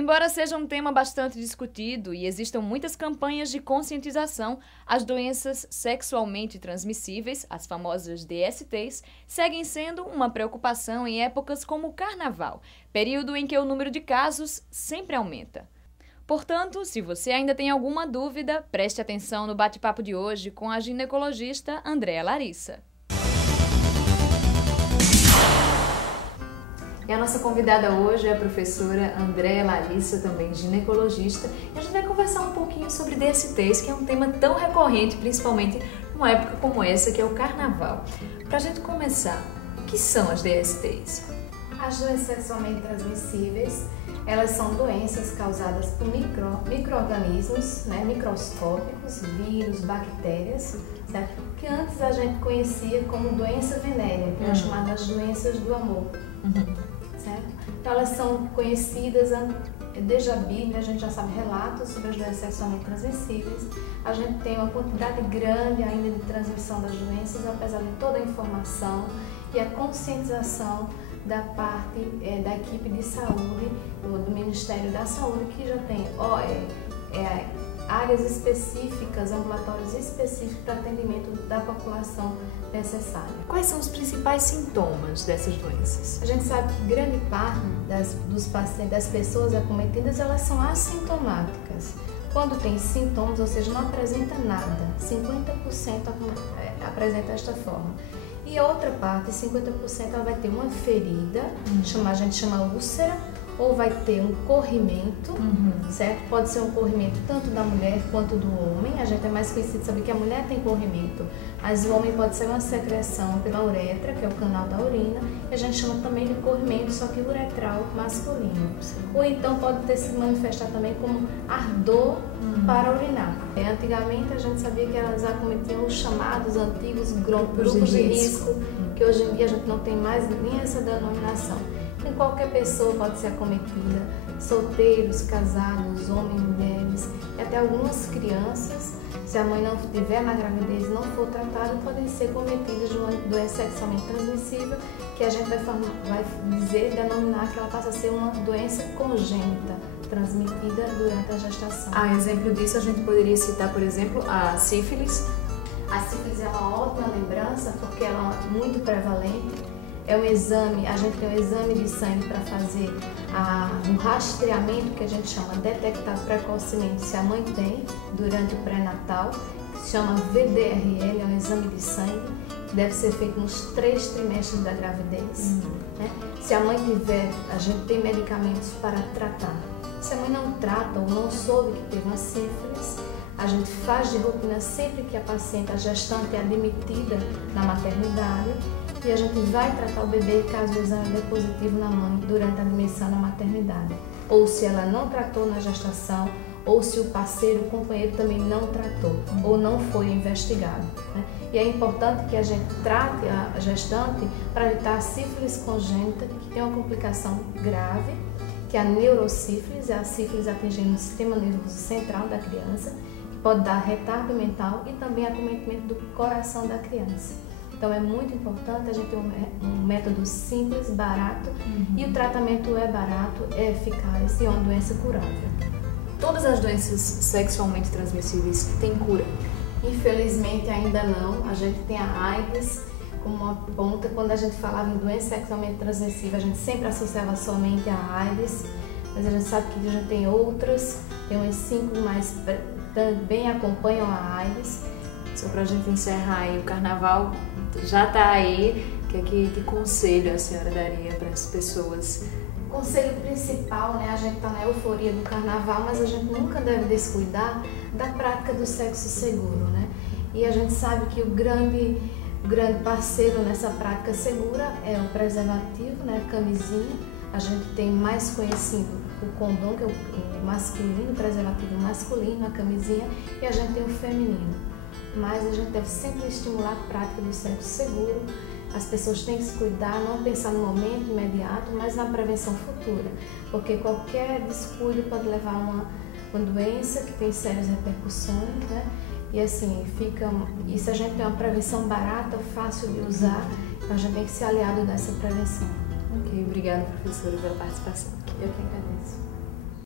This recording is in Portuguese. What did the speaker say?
Embora seja um tema bastante discutido e existam muitas campanhas de conscientização, as doenças sexualmente transmissíveis, as famosas DSTs, seguem sendo uma preocupação em épocas como o Carnaval, período em que o número de casos sempre aumenta. Portanto, se você ainda tem alguma dúvida, preste atenção no bate-papo de hoje com a ginecologista Andréa Larissa. E a nossa convidada hoje é a professora Andréa Larissa, também ginecologista, e a gente vai conversar um pouquinho sobre DSTs, que é um tema tão recorrente, principalmente numa época como essa, que é o Carnaval. Para a gente começar, o que são as DSTs? As doenças sexualmente transmissíveis, elas são doenças causadas por micro-organismos, microscópicos, vírus, bactérias, certo? Que antes a gente conhecia como doença venérea, que eram chamadas doenças do amor. Certo? Então elas são conhecidas desde a Bíblia, a gente já sabe relatos sobre as doenças sexualmente transmissíveis. A gente tem uma quantidade grande ainda de transmissão das doenças, apesar de toda a informação e a conscientização da parte da equipe de saúde, do Ministério da Saúde, que já tem áreas específicas, ambulatórios específicos para atendimento da população necessária. Quais são os principais sintomas dessas doenças? A gente sabe que grande parte dos pacientes, das pessoas acometidas, elas são assintomáticas. Quando tem sintomas, ou seja, não apresenta nada, 50% apresenta desta forma. E a outra parte, 50%, ela vai ter uma ferida, a gente chama úlcera, ou vai ter um corrimento, certo? Pode ser um corrimento tanto da mulher quanto do homem. A gente é mais conhecido saber que a mulher tem corrimento, mas o homem pode ser uma secreção pela uretra, que é o canal da urina, e a gente chama também de corrimento, só que uretral masculino. Ou então pode ter se manifestar também como ardor para urinar. Antigamente a gente sabia que elas acometiam os chamados antigos grupos de risco, que hoje em dia a gente não tem mais nem essa denominação. Então, qualquer pessoa pode ser acometida, solteiros, casados, homens, mulheres, e até algumas crianças, se a mãe não estiver na gravidez e não for tratada, podem ser cometidas de uma doença sexualmente transmissível, que a gente vai denominar que ela passa a ser uma doença congênita, transmitida durante a gestação. Exemplo disso, a gente poderia citar, por exemplo, a sífilis. A sífilis é uma ótima lembrança, porque ela é muito prevalente. É um exame, a gente tem um exame de sangue para fazer um rastreamento, que a gente chama detectar precocemente se a mãe tem durante o pré-natal, que se chama VDRL, é um exame de sangue, que deve ser feito nos 3 trimestres da gravidez. Né? Se a mãe tiver, a gente tem medicamentos para tratar. Se a mãe não trata ou não soube que teve uma sífilis, a gente faz de rotina sempre que a paciente, a gestante, é admitida na maternidade, e a gente vai tratar o bebê caso o exame dê positivo na mãe durante a admissão na maternidade. Ou se ela não tratou na gestação, ou se o parceiro, o companheiro também não tratou, ou não foi investigado. Né? E é importante que a gente trate a gestante para evitar a sífilis congênita, que tem uma complicação grave, que é a neurosífilis, é a sífilis atingindo o sistema nervoso central da criança, que pode dar retardo mental e também acometimento do coração da criança. Então é muito importante a gente ter um método simples, barato, e o tratamento é barato, é eficaz e é uma doença curável. Todas as doenças sexualmente transmissíveis têm cura? Infelizmente ainda não. A gente tem a AIDS como uma ponta. Quando a gente falava em doença sexualmente transmissível, a gente sempre associava somente a AIDS, mas a gente sabe que a gente tem outras, tem umas 5 mais também acompanham a AIDS. Só para a gente encerrar aí, o Carnaval já está aí, que conselho a senhora daria para as pessoas? O conselho principal, a gente está na euforia do Carnaval, mas a gente nunca deve descuidar da prática do sexo seguro, E a gente sabe que o grande parceiro nessa prática segura é o preservativo, a camisinha. A gente tem mais conhecido o condom, que é o masculino, o preservativo masculino, a camisinha, e a gente tem o feminino. Mas a gente deve sempre estimular a prática do sexo seguro. As pessoas têm que se cuidar, não pensar no momento imediato, mas na prevenção futura, porque qualquer descuido pode levar a uma doença que tem sérias repercussões, E assim, e se a gente tem uma prevenção barata, fácil de usar, então a gente tem que ser aliado dessa prevenção. Ok, obrigada, professora, pela participação. Eu que agradeço.